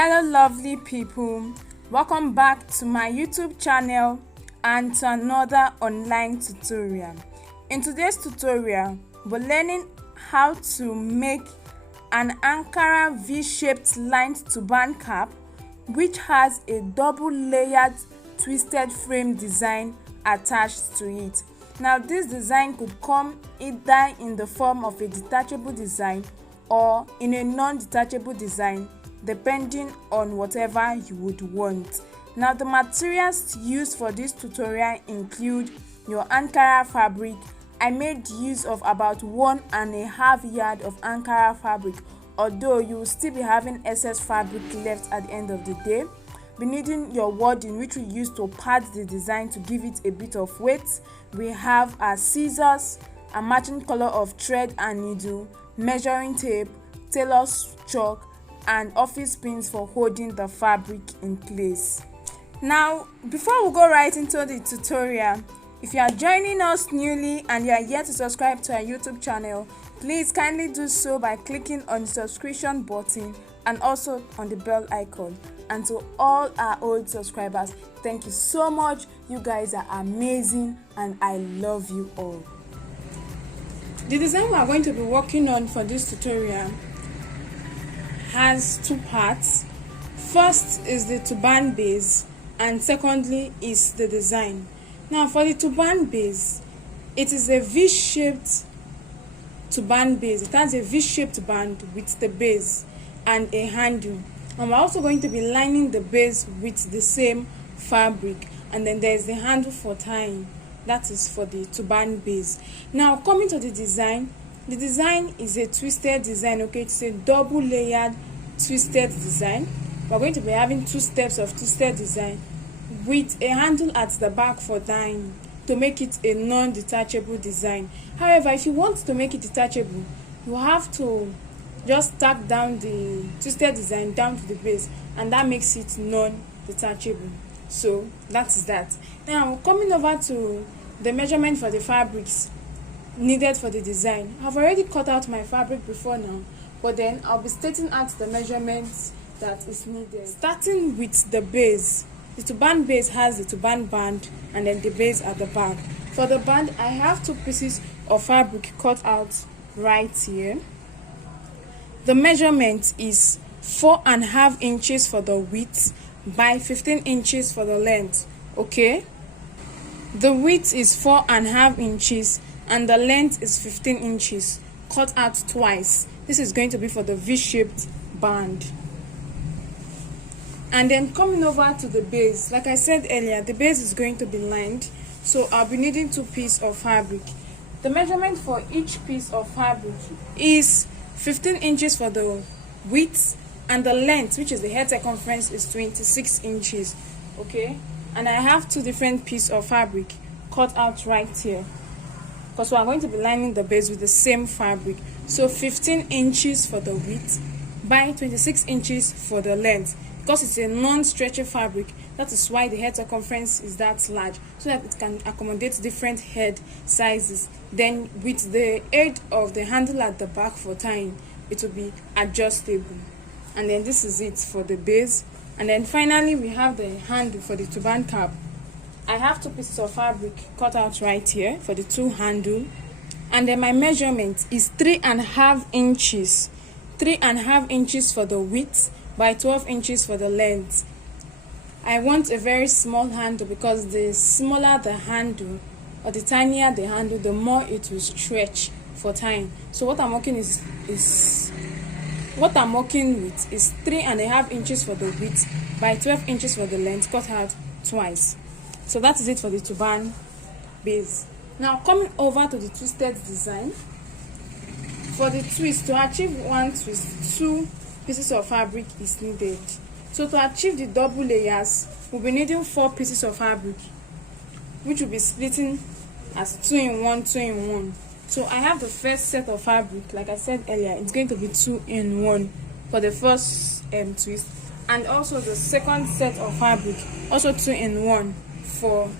Hello lovely people, welcome back to my YouTube channel and to another online tutorial. In today's tutorial, we're learning how to make an Ankara V-shaped lined turban cap which has a double layered twisted frame design attached to it. Now this design could come either in the form of a detachable design or in a non-detachable design, depending on whatever you would want. Now the materials used for this tutorial include your Ankara fabric. I made use of about 1.5 yards of Ankara fabric, although you will still be having excess fabric left at the end of the day. Be needing your wadding, which we use to pad the design to give it a bit of weight. We have our scissors, a matching color of thread and needle, measuring tape, tailor's chalk, and office pins for holding the fabric in place. Now, before we go right into the tutorial, if you are joining us newly and you are yet to subscribe to our YouTube channel, please kindly do so by clicking on the subscription button and also on the bell icon. And to all our old subscribers, thank you so much. You guys are amazing and I love you all. The design we are going to be working on for this tutorial has two parts. First is the turban base and secondly is the design. Now for the turban base, it is a V-shaped turban base. It has a V-shaped band with the base and a handle, and we're also going to be lining the base with the same fabric, and then there is the handle for tying. That is for the turban base. Now coming to the design is a twisted design. Okay, it's a double layered twisted design. We're going to be having two steps of twisted design with a handle at the back for tying to make it a non-detachable design. However, if you want to make it detachable, you have to just tack down the twisted design down to the base, and that makes it non-detachable. So that is that. Now coming over to the measurement for the fabrics needed for the design. I've already cut out my fabric before now, but then I'll be stating out the measurements that is needed. Starting with the base, the turban base has the turban band and then the base at the back. For the band, I have two pieces of fabric cut out right here. The measurement is 4.5 inches for the width by 15 inches for the length. Okay, the width is 4.5 inches and the length is 15 inches, cut out twice. This is going to be for the V-shaped band. And then coming over to the base, like I said earlier, the base is going to be lined, so I'll be needing two pieces of fabric. The measurement for each piece of fabric is 15 inches for the width, and the length, which is the head circumference, is 26 inches. Okay, and I have two different pieces of fabric cut out right here because we are going to be lining the base with the same fabric. So 15 inches for the width by 26 inches for the length. Because it's a non-stretchy fabric, that is why the head circumference is that large, so that it can accommodate different head sizes. Then with the aid of the handle at the back for tying, it will be adjustable. And then this is it for the base. And then finally we have the handle for the turban cap. I have two pieces of fabric cut out right here for the two handle, and then my measurement is 3.5 inches. 3.5 inches for the width by 12 inches for the length. I want a very small handle because the smaller the handle or the tinier the handle, the more it will stretch for tying. So what I'm working with is 3.5 inches for the width by 12 inches for the length, cut out twice. So that is it for the turban base. Now coming over to the twisted design. For the twist, to achieve one twist, two pieces of fabric is needed. So to achieve the double layers, we'll be needing 4 pieces of fabric, which will be splitting as 2 in 1, 2 in 1. So I have the first set of fabric, like I said earlier, it's going to be 2 in 1 for the first twist, and also the second set of fabric, also 2 in 1 for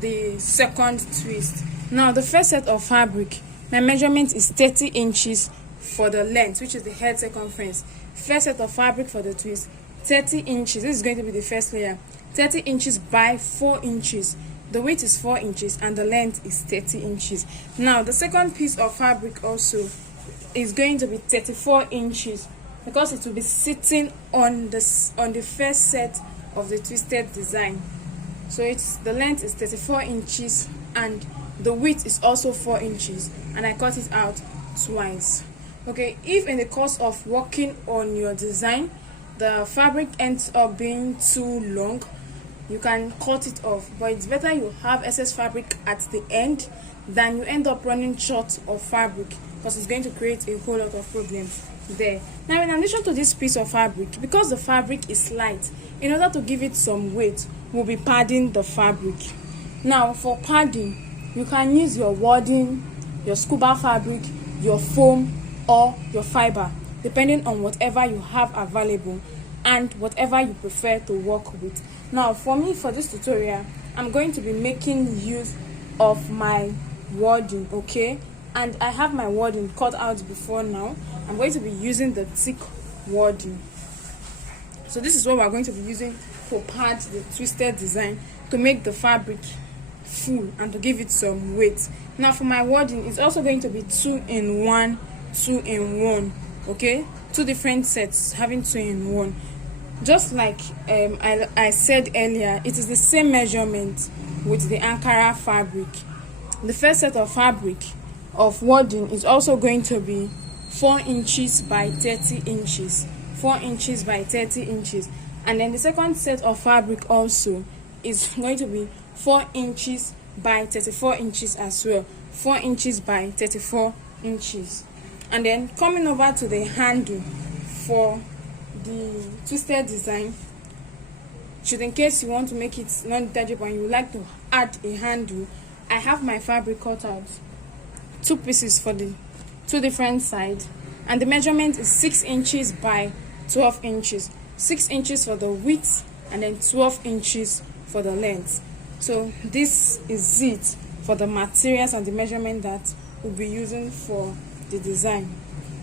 the second twist. Now the first set of fabric, my measurement is 30 inches for the length, which is the head circumference, first set of fabric for the twist, 30 inches. This is going to be the first layer. 30 inches by 4 inches. The width is 4 inches and the length is 30 inches. Now the second piece of fabric also is going to be 34 inches because it will be sitting on the first set of the twisted design. So the length is 34 inches and the width is also 4 inches, and I cut it out twice. Okay, if in the course of working on your design the fabric ends up being too long, you can cut it off, but it's better you have excess fabric at the end than you end up running short of fabric, because it's going to create a whole lot of problems there. Now, in addition to this piece of fabric, because the fabric is light, in order to give it some weight, we'll be padding the fabric. Now, for padding, you can use your wadding, your scuba fabric, your foam, or your fiber, depending on whatever you have available and whatever you prefer to work with. Now, for me, for this tutorial, I'm going to be making use of my wadding, okay? And I have my wadding cut out before now. I'm going to be using the thick wadding. So this is what we're going to be using to pad the twisted design, to make the fabric full and to give it some weight. Now for my wadding, it's also going to be 2 in 1, 2 in 1, okay? 2 different sets having 2 in 1. Just like I said earlier, it is the same measurement with the Ankara fabric. The first set of fabric of wadding is also going to be 4 inches by 30 inches. 4 inches by 30 inches. And then the second set of fabric also is going to be 4 inches by 34 inches as well. 4 inches by 34 inches. And then coming over to the handle for the twisted design, should in case you want to make it non-detachable and you would like to add a handle, I have my fabric cut out 2 pieces for the 2 different sides, and the measurement is 6 inches by 12 inches. 6 inches for the width and then 12 inches for the length. So this is it for the materials and the measurement that we'll be using for the design.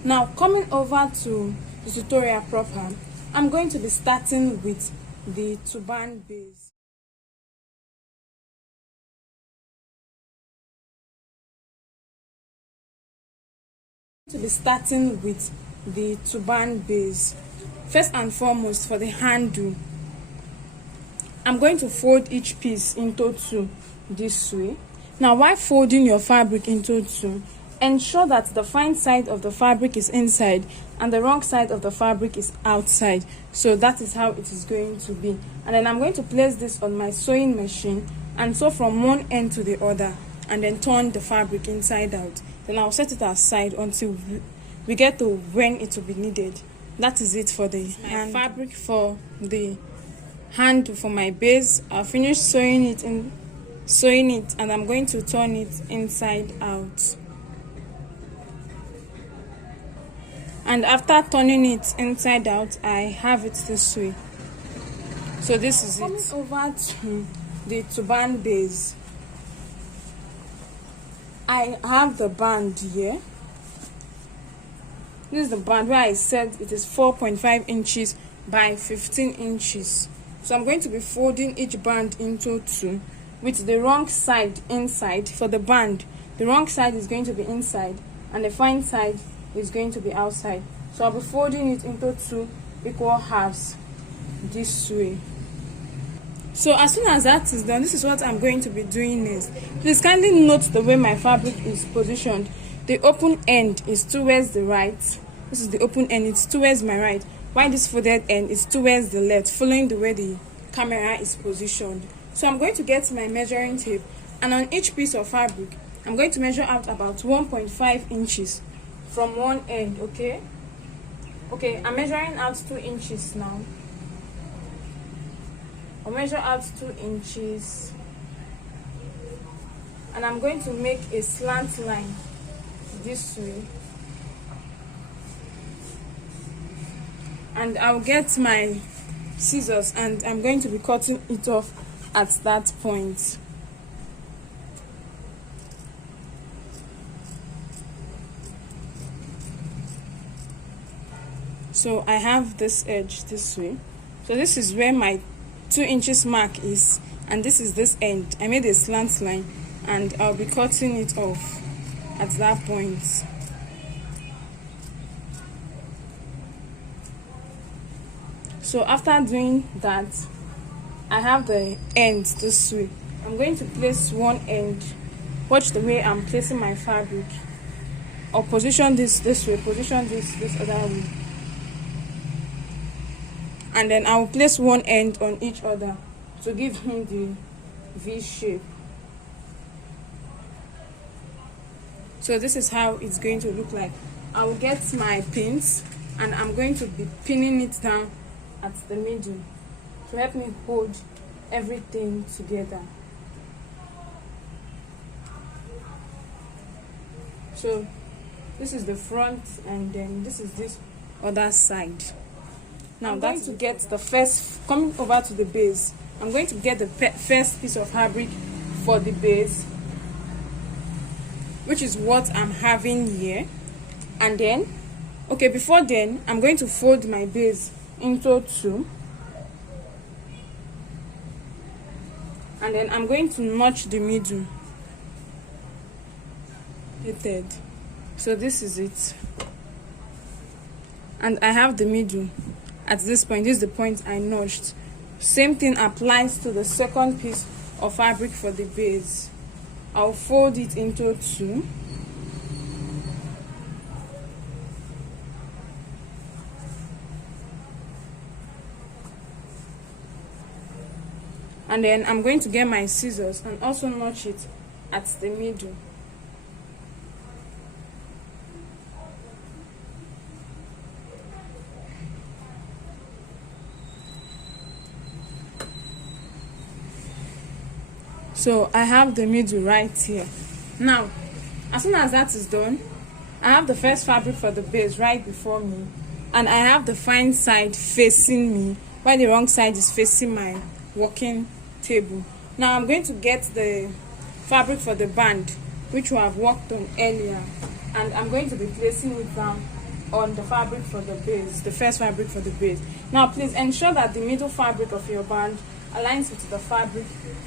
Now coming over to the tutorial proper, I'm going to be starting with the turban base. First and foremost, for the handle, I'm going to fold each piece into 2 this way. Now while folding your fabric into 2, ensure that the fine side of the fabric is inside and the wrong side of the fabric is outside. So that is how it is going to be. And then I'm going to place this on my sewing machine and sew from one end to the other, and then turn the fabric inside out. Then I'll set it aside until we get to when it will be needed. That is it for the fabric for the handle for my base. I'll finish sewing it and I'm going to turn it inside out. And after turning it inside out, I have it this way. So this is it. Coming over to the turban base, I have the band here. This is the band where I said it is 4.5 inches by 15 inches. So I'm going to be folding each band into 2 with the wrong side inside. For the band, the wrong side is going to be inside and the fine side is going to be outside. So I'll be folding it into 2 equal halves this way. So as soon as that is done, this is what I'm going to be doing next. Please kindly note the way my fabric is positioned. The open end is towards the right. This is the open end, it's towards my right, while this folded end is towards the left, following the way the camera is positioned. So I'm going to get my measuring tape, and on each piece of fabric I'm going to measure out about 1.5 inches from one end. Okay, I'm measuring out 2 inches now. I'll measure out 2 inches, and I'm going to make a slant line this way, and I'll get my scissors and I'm going to be cutting it off at that point. So I have this edge this way. So this is where my 2 inches mark is, and this is this end. I made a slant line and I'll be cutting it off at that point. So after doing that, I have the end this way. I'm going to place one end. Watch the way I'm placing my fabric. Or position this way, position this other way. And then I will place one end on each other to give me the V shape. So this is how it's going to look like. I will get my pins and I'm going to be pinning it down at the middle to help me hold everything together. So this is the front and then this is this other side. Now I'm going to get the first, coming over to the base, I'm going to get the first piece of fabric for the base, which is what I'm having here. And then, okay, before then, I'm going to fold my base into 2. And then I'm going to notch the middle. Pleated. So this is it. And I have the middle at this point. This is the point I notched. Same thing applies to the second piece of fabric for the base. I'll fold it into 2. And then I'm going to get my scissors and also notch it at the middle. So I have the middle right here. Now, as soon as that is done, I have the first fabric for the base right before me, and I have the fine side facing me, while the wrong side is facing my working table. Now I'm going to get the fabric for the band, which we have worked on earlier, and I'm going to be placing it down on the fabric for the base, the first fabric for the base. Now please ensure that the middle fabric of your band aligns with the fabric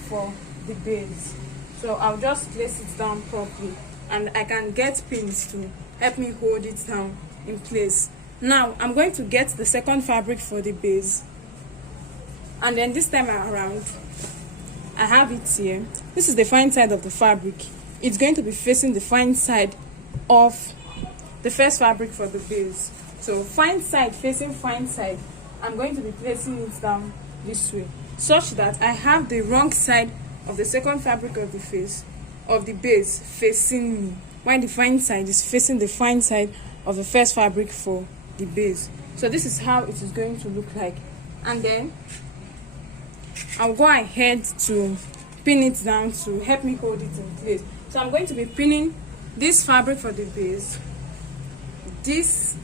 for the base. So I'll just place it down properly, and I can get pins to help me hold it down in place. Now I'm going to get the second fabric for the base, and then this time around I have it here. This is the fine side of the fabric. It's going to be facing the fine side of the first fabric for the base. So fine side facing fine side, I'm going to be placing it down this way, such that I have the wrong side of the second fabric of the face of the base facing me, while the fine side is facing the fine side of the first fabric for the base. So this is how it is going to look like. And then I'll go ahead to pin it down to help me hold it in place. So I'm going to be pinning this fabric for the base, this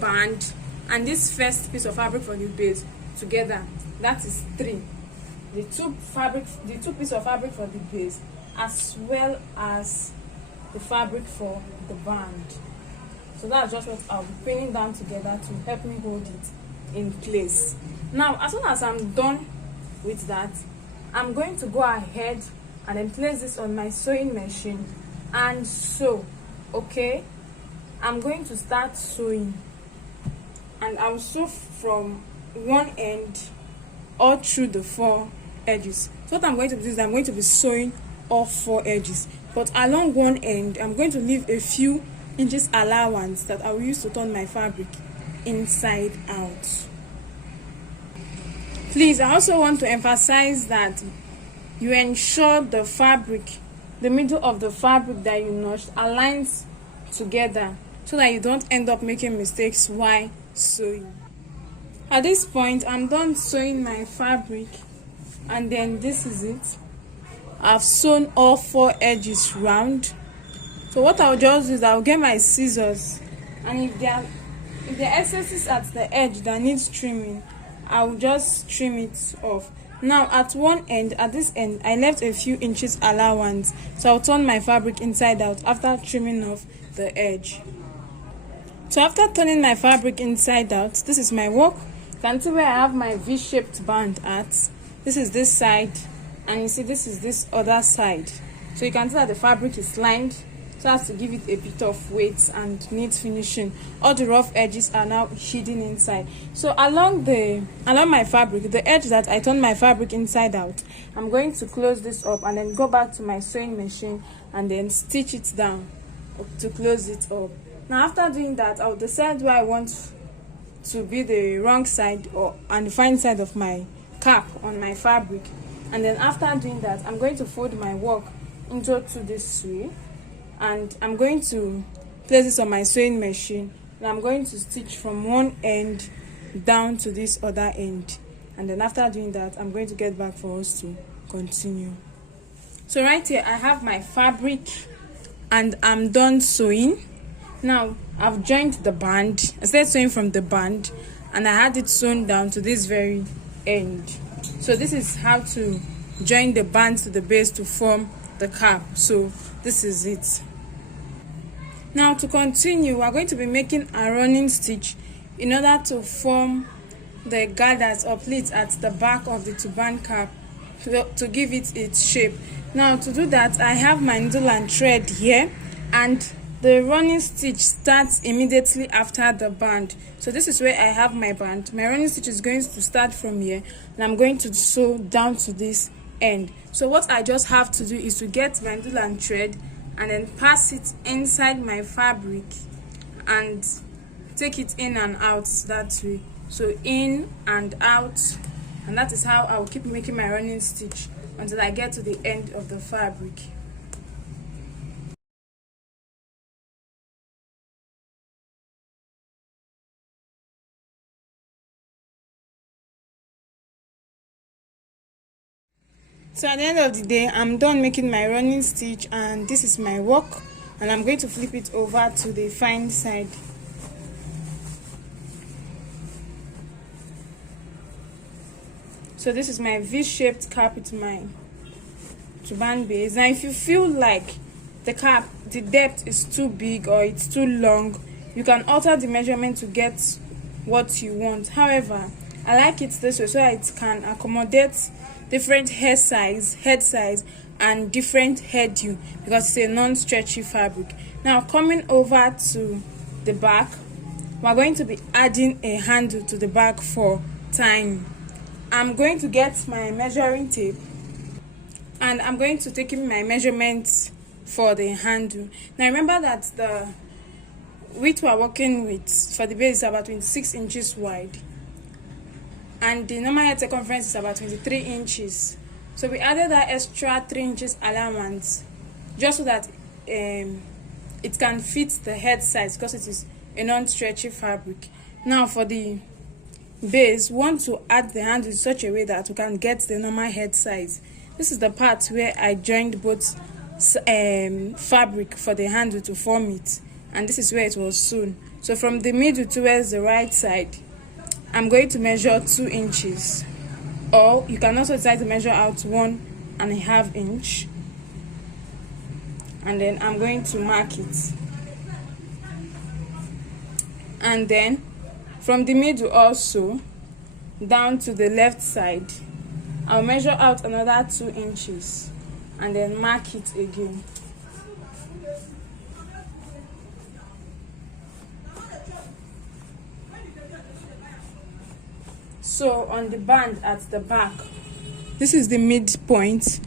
band, and this first piece of fabric for the base together. That is 3. The two pieces of fabric for the base, as well as the fabric for the band. So that's just what I'll be pinning down together to help me hold it in place. Now, as soon as I'm done with that, I'm going to go ahead and then place this on my sewing machine and sew. Okay, I'm going to start sewing, and I'll sew from one end all through the 4 edges. So what I'm going to do is I'm going to be sewing all 4 edges, but along one end I'm going to leave a few inches allowance that I will use to turn my fabric inside out. Please, I also want to emphasize that you ensure the fabric, the middle of the fabric that you notched, aligns together so that you don't end up making mistakes while sewing. At this point, I'm done sewing my fabric, and then this is it. I've sewn all 4 edges round. So what I'll just do is I'll get my scissors, and if there are excesses at the edge that needs trimming, I'll just trim it off. Now at one end, at this end, I left a few inches allowance, so I'll turn my fabric inside out after trimming off the edge. So after turning my fabric inside out, this is my work. You can see where I have my V-shaped band at. This is this side, and you see this is this other side. So you can see that the fabric is lined, so as to give it a bit of weight and neat finishing. All the rough edges are now hidden inside. So along my fabric, the edge that I turned my fabric inside out, I'm going to close this up and then go back to my sewing machine and then stitch it down to close it up. Now after doing that, I'll decide where I want to be the wrong side and the fine side of my cap on my fabric. And then after doing that, I'm going to fold my work into this way, and I'm going to place this on my sewing machine, and I'm going to stitch from one end down to this other end. And then after doing that, I'm going to get back for us to continue. So right here I have my fabric and I'm done sewing. Now I've joined the band. I started sewing from the band and I had it sewn down to this very end. So this is how to join the band to the base to form the cap. So this is it. Now to continue, we're going to be making a running stitch in order to form the gathers or pleats at the back of the turban cap to give it its shape. Now to do that, I have my needle and thread here, and the running stitch starts immediately after the band. So this is where I have my band. My running stitch is going to start from here, and I'm going to sew down to this end. So what I just have to do is to get my needle and thread and then pass it inside my fabric and take it in and out that way. So in and out, and that is how I will keep making my running stitch until I get to the end of the fabric. So at the end of the day, I'm done making my running stitch, and this is my work, and I'm going to flip it over to the fine side. So this is my V-shaped cap with my turban base. Now if you feel like the cap, the depth is too big or it's too long, you can alter the measurement to get what you want. However, I like it this way so that it can accommodate different head size and different hairdo, because it's a non-stretchy fabric. Now coming over to the back, we're going to be adding a handle to the back for tying. I'm going to get my measuring tape and I'm going to take in my measurements for the handle. Now remember that the width we're working with for the base is about 26 inches wide, and the normal head circumference is about 23 inches. So we added that extra 3 inches allowance just so that it can fit the head size, because it is a non-stretchy fabric. Now for the base, we want to add the handle in such a way that we can get the normal head size. This is the part where I joined both fabric for the handle to form it, and this is where it was sewn. So from the middle towards the right side, I'm going to measure 2 inches, or you can also decide to measure out 1.5 inch, and then I'm going to mark it. And then from the middle also down to the left side, I'll measure out another 2 inches and then mark it again. So on the band at the back, this is the midpoint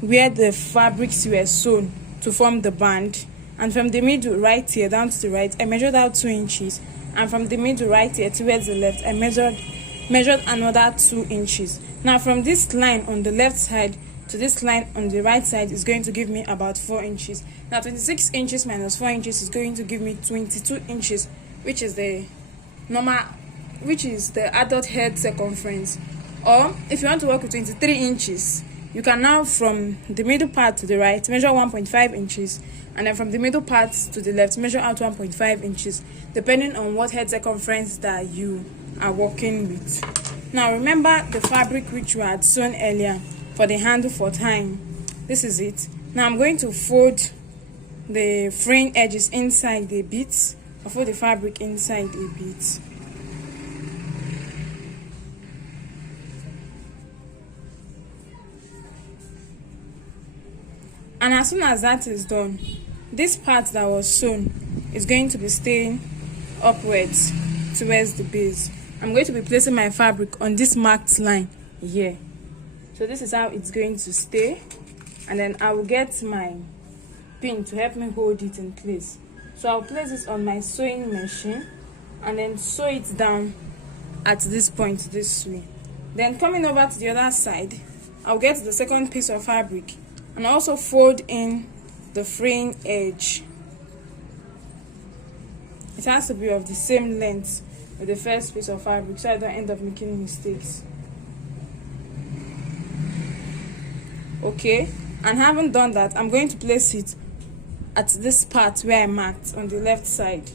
where the fabrics were sewn to form the band, and from the middle right here down to the right, I measured out 2 inches, and from the middle right here towards the left, I measured another 2 inches. Now from this line on the left side to this line on the right side is going to give me about 4 inches. Now 26 inches minus 4 inches is going to give me 22 inches, which is the adult head circumference. Or if you want to work with 23 inches, you can now from the middle part to the right measure 1.5 inches, and then from the middle part to the left measure out 1.5 inches, depending on what head circumference that you are working with. Now remember the fabric which we had sewn earlier for the handle for tying. This is it. Now I'm going to fold the fraying edges inside the bits I'll fold the fabric inside a bit. And as soon as that is done, this part that was sewn is going to be staying upwards towards the base. I'm going to be placing my fabric on this marked line here. So this is how it's going to stay, and then I will get my pin to help me hold it in place. So I'll place this on my sewing machine and then sew it down at this point this way. Then coming over to the other side, I'll get the second piece of fabric and also fold in the fraying edge. It has to be of the same length with the first piece of fabric so I don't end up making mistakes. Okay, and having done that, I'm going to place it at this part where I marked on the left side.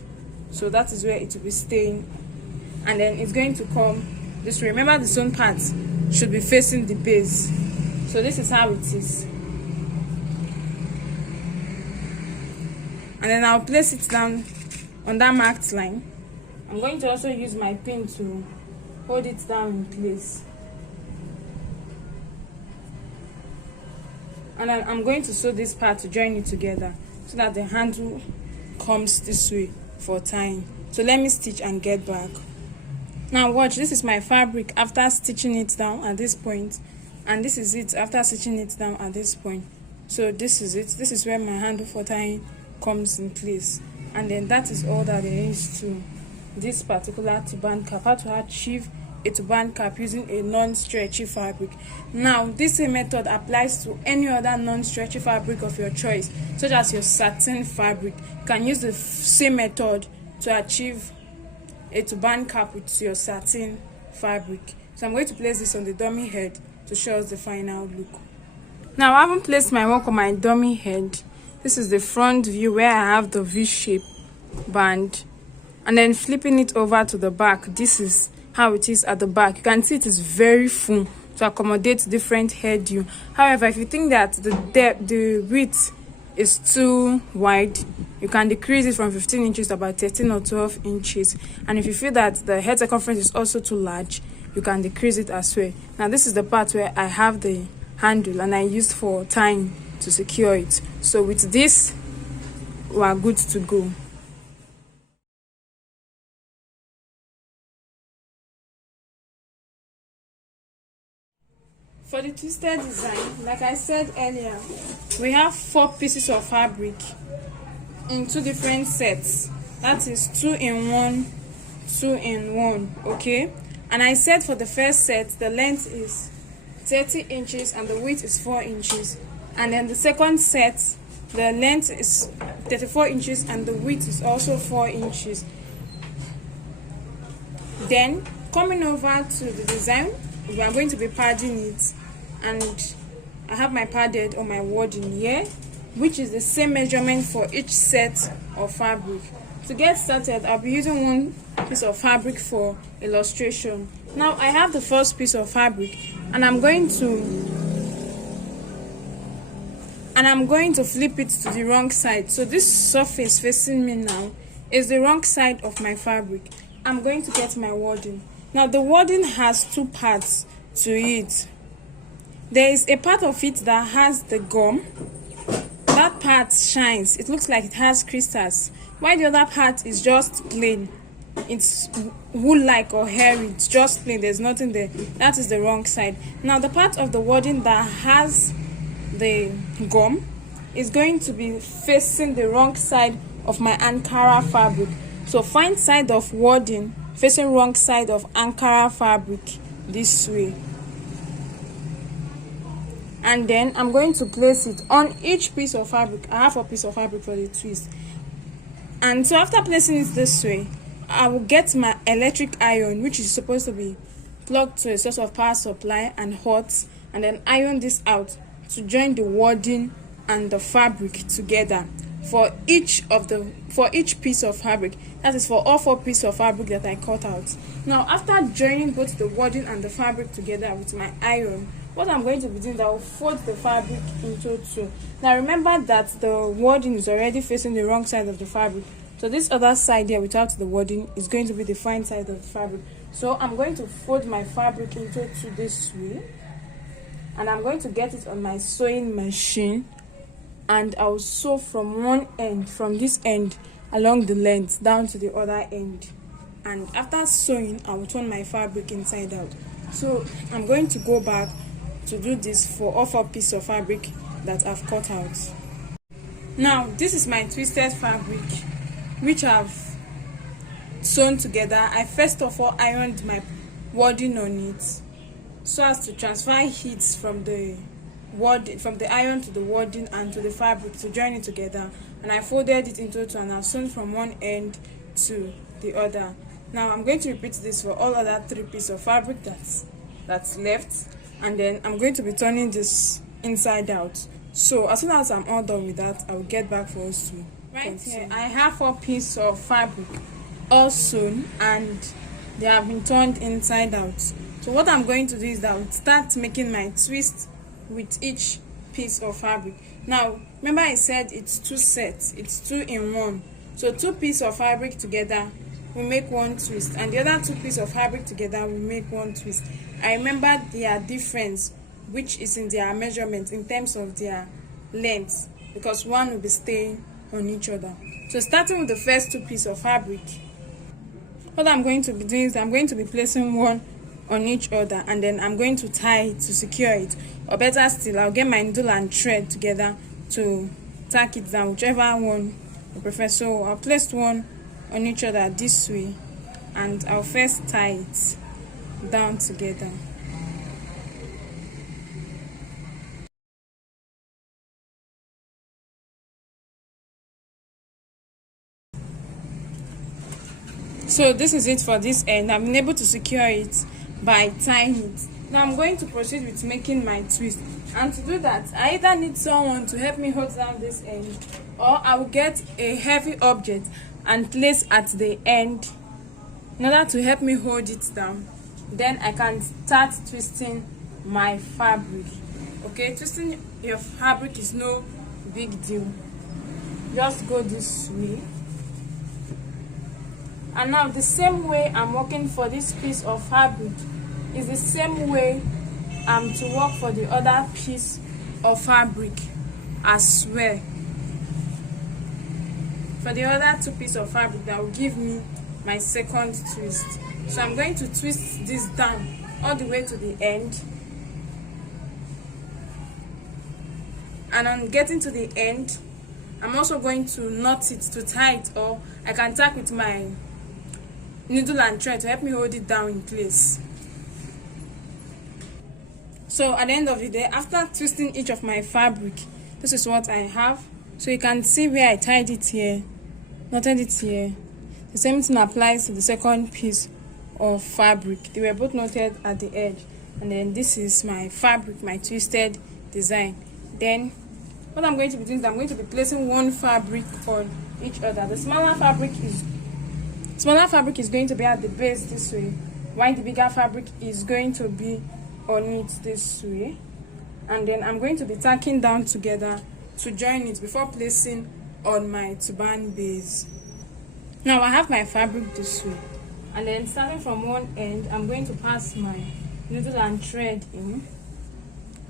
So that is where it will be staying, and then it's going to come this way. Remember, the sewn part should be facing the base. So this is how it is. And then I'll place it down on that marked line. I'm going to also use my pin to hold it down in place. And then I'm going to sew this part to join it together so that the handle comes this way for tying. So let me stitch and get back. Now watch, this is my fabric after stitching it down at this point, and this is it after stitching it down at this point. So this is it. This is where my handle for tying comes in place, and then that is all that there is to this particular turban cap. How to achieve a turban cap using a non-stretchy fabric. Now this same method applies to any other non-stretchy fabric of your choice, such as your satin fabric. You can use the same method to achieve a turban cap with your satin fabric. So I'm going to place this on the dummy head to show us the final look. Now I haven't placed my work on my dummy head. This is the front view where I have the V-shape band, and then flipping it over to the back. This is how it is at the back. You can see it is very full to accommodate different hairdo. However, if you think that the width is too wide, you can decrease it from 15 inches to about 13 or 12 inches. And if you feel that the head circumference is also too large, you can decrease it as well. Now this is the part where I have the handle and I used for tying to secure it. So with this, we are good to go. For the twisted design, like I said earlier, we have 4 pieces of fabric in 2 different sets. That is 2 in 1, 2 in 1, okay? And I said for the first set, the length is 30 inches and the width is 4 inches. And then the second set, the length is 34 inches and the width is also 4 inches. Then, coming over to the design, we are going to be padding it. And I have my padded or my wording here, which is the same measurement for each set of fabric. To get started, I'll be using 1 piece of fabric for illustration. Now I have the first piece of fabric, and I'm going to flip it to the wrong side. So this surface facing me now is the wrong side of my fabric. I'm going to get my wording. Now the wording has 2 parts to it. There is a part of it that has the gum. That part shines. It looks like it has crystals. While the other part is just plain. It's wool-like or hairy. It's just plain. There's nothing there. That is the wrong side. Now the part of the wording that has the gum is going to be facing the wrong side of my Ankara fabric. So find side of wording facing wrong side of Ankara fabric this way. And then I'm going to place it on each piece of fabric. I have a piece of fabric for the twist. And so after placing it this way, I will get my electric iron, which is supposed to be plugged to a source of power supply and hot, and then iron this out to join the wording and the fabric together for each piece of fabric. That is for all 4 pieces of fabric that I cut out. Now after joining both the wording and the fabric together with my iron, what I'm going to be doing is I will fold the fabric into 2. Now remember that the wording is already facing the wrong side of the fabric, So this other side here without the wording is going to be the fine side of the fabric. So I'm going to fold my fabric into two this way, and I'm going to get it on my sewing machine, and I'll sew from one end, from this end along the length down to the other end. And after sewing, I will turn my fabric inside out. So I'm going to go back to do this for all 4 pieces of fabric that I've cut out. Now this is my twisted fabric which I've sewn together. I first of all ironed my wording on it so as to transfer heat from the iron to the wording and to the fabric to join it together, and I folded it into two and I've sewn from one end to the other. Now I'm going to repeat this for all other 3 pieces of fabric that's left, and then I'm going to be turning this inside out. So as soon as I'm all done with that, I will get back for us to here I have 4 pieces of fabric all sewn and they have been turned inside out. So what I'm going to do is that I will start making my twist with each piece of fabric. Now remember I said it's 2 sets, it's 2 in 1. So 2 pieces of fabric together will make 1 twist, and the other 2 pieces of fabric together will make 1 twist. I remember their difference, which is in their measurement in terms of their length, because one will be staying on each other. So starting with the first 2 pieces of fabric, what I'm going to be doing is I'm going to be placing one on each other, and then I'm going to tie it to secure it, or better still, I'll get my needle and thread together to tack it down, whichever one I prefer. So I'll place one on each other this way, and I'll first tie it down together. So this is it for this end. I've been able to secure it by tying it. Now I'm going to proceed with making my twist, and to do that I either need someone to help me hold down this end, or I will get a heavy object and place at the end in order to help me hold it down. Then I can start twisting my fabric. Okay, twisting your fabric is no big deal. Just go this way. And now the same way I'm working for this piece of fabric is the same way I'm to work for the other piece of fabric as well. For the other 2 pieces of fabric that will give me my second twist. So I'm going to twist this down all the way to the end, and on getting to the end I'm also going to knot it to tie it, or I can tack with my needle and thread to help me hold it down in place. So at the end of the day, after twisting each of my fabric, this is what I have. So you can see where I tied it here, knotted it here. The same thing applies to the second piece of fabric. They were both knotted at the edge. And then this is my fabric, my twisted design. Then what I'm going to be doing is I'm going to be placing one fabric on each other. The smaller fabric is going to be at the base this way, while the bigger fabric is going to be on it this way. And then I'm going to be tacking down together to join it before placing on my turban base. Now I have my fabric this way, and then starting from one end I'm going to pass my needle and thread in,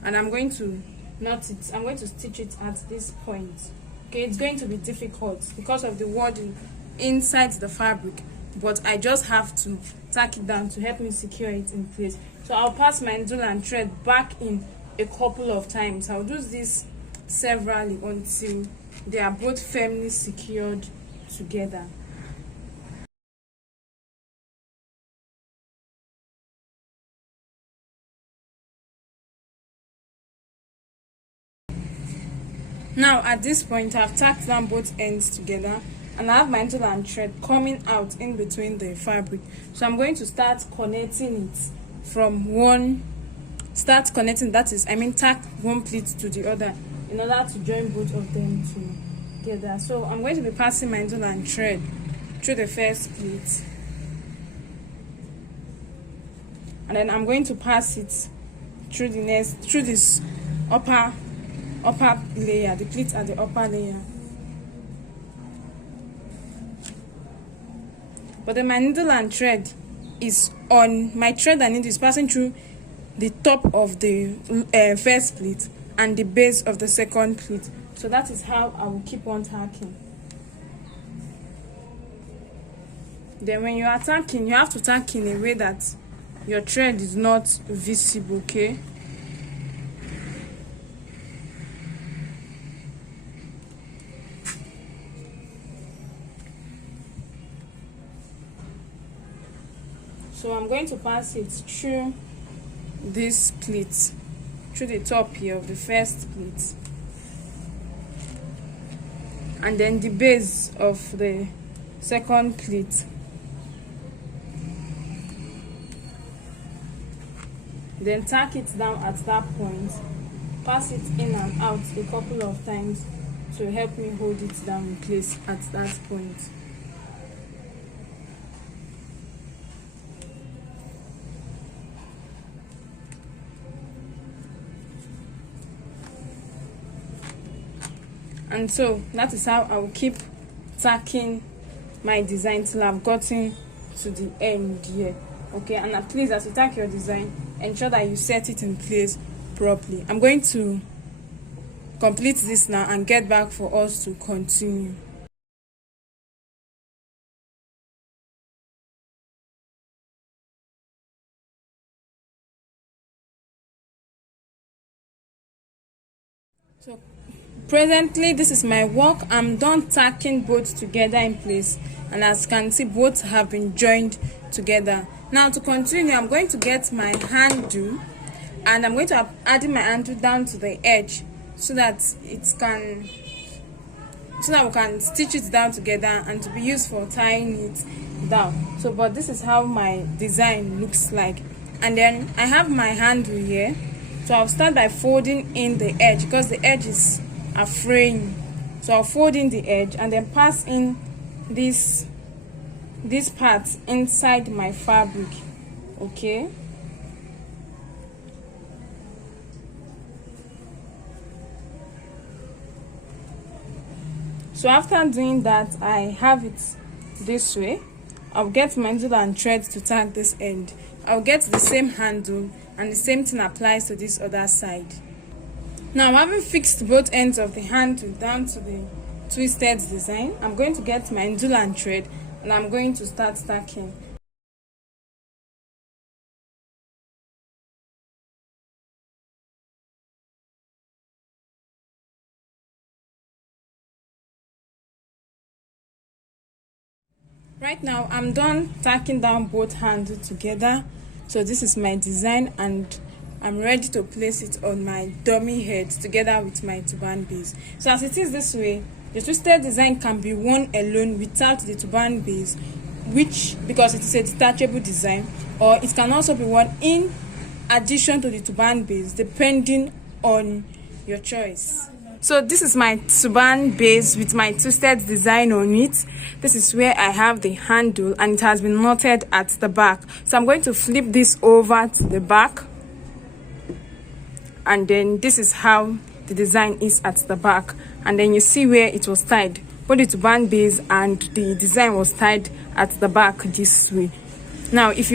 and I'm going to knot it. I'm going to stitch it at this point. Okay, it's going to be difficult because of the wording inside the fabric, but I just have to tack it down to help me secure it in place. So I'll pass my needle and thread back in a couple of times. I'll do this severally until they are both firmly secured together. Now at this point I've tacked down both ends together, and I have my needle and thread coming out in between the fabric. So I'm going to start connecting it from one, that is, tack one pleat to the other in order to join both of them together. So I'm going to be passing my needle and thread through the first pleat, and then I'm going to pass it through this upper layer, the pleat at the upper layer. but then my needle and thread is on, my thread and needle is passing through the top of the first pleat and the base of the second pleat. So that is how I will keep on tacking. Then when you are tacking, you have to tack in a way that your thread is not visible, okay? So I'm going to pass it through this pleat, through the top here of the first pleat, and then the base of the second pleat. Then tack it down at that point, pass it in and out a couple of times to help me hold it down in place at that point. And so that is how I will keep tacking my design till I've gotten to the end here. Okay, and please, as you tack your design, ensure that you set it in place properly. I'm going to complete this now and get back for us to continue. So presently, this is my work. I'm done tacking both together in place, and as you can see, both have been joined together. Now to continue, I'm going to get my handle, and I'm going to add my handle down to the edge so that we can stitch it down together and to be used for tying it down. So but this is how my design looks like. And then I have my handle here, so I'll start by folding in the edge because the edge is a fraying. So I'll fold in the edge and then pass in this part inside my fabric. Okay, so after doing that, I have it this way. I'll get my needle and thread to tack this end. I'll get the same handle, and the same thing applies to this other side. Now, having fixed both ends of the handle down to the twisted design, I'm going to get my needle and thread, and I'm going to start stacking. Right now, I'm done tacking down both handles together. So this is my design, and I'm ready to place it on my dummy head together with my turban base. So as it is this way, the twisted design can be worn alone without the turban base, because it is a detachable design, or it can also be worn in addition to the turban base, depending on your choice. So this is my turban base with my twisted design on it. This is where I have the handle, and it has been knotted at the back. So I'm going to flip this over to the back, and then this is how the design is at the back. And then you see where it was tied. Both the turban base and the design was tied at the back this way. Now if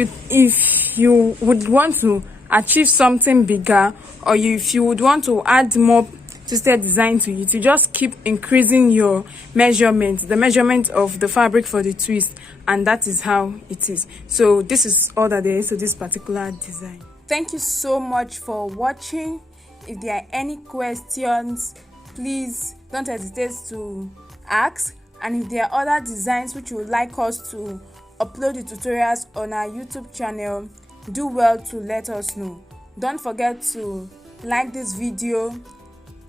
you would want to achieve something bigger, or if you would want to add more twisted design to it, you just keep increasing your measurement, the measurement of the fabric for the twist, and that is how it is. So this is all that there is to this particular design. Thank you so much for watching. If there are any questions, please don't hesitate to ask, and if there are other designs which you would like us to upload the tutorials on our YouTube channel, do well to let us know. Don't forget to like this video,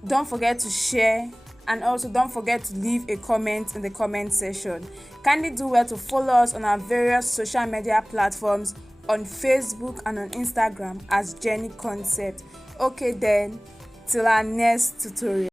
don't forget to share, and also don't forget to leave a comment in the comment section. Kindly do well to follow us on our various social media platforms on Facebook and on Instagram as Jenie Concept. Okay then, till our next tutorial.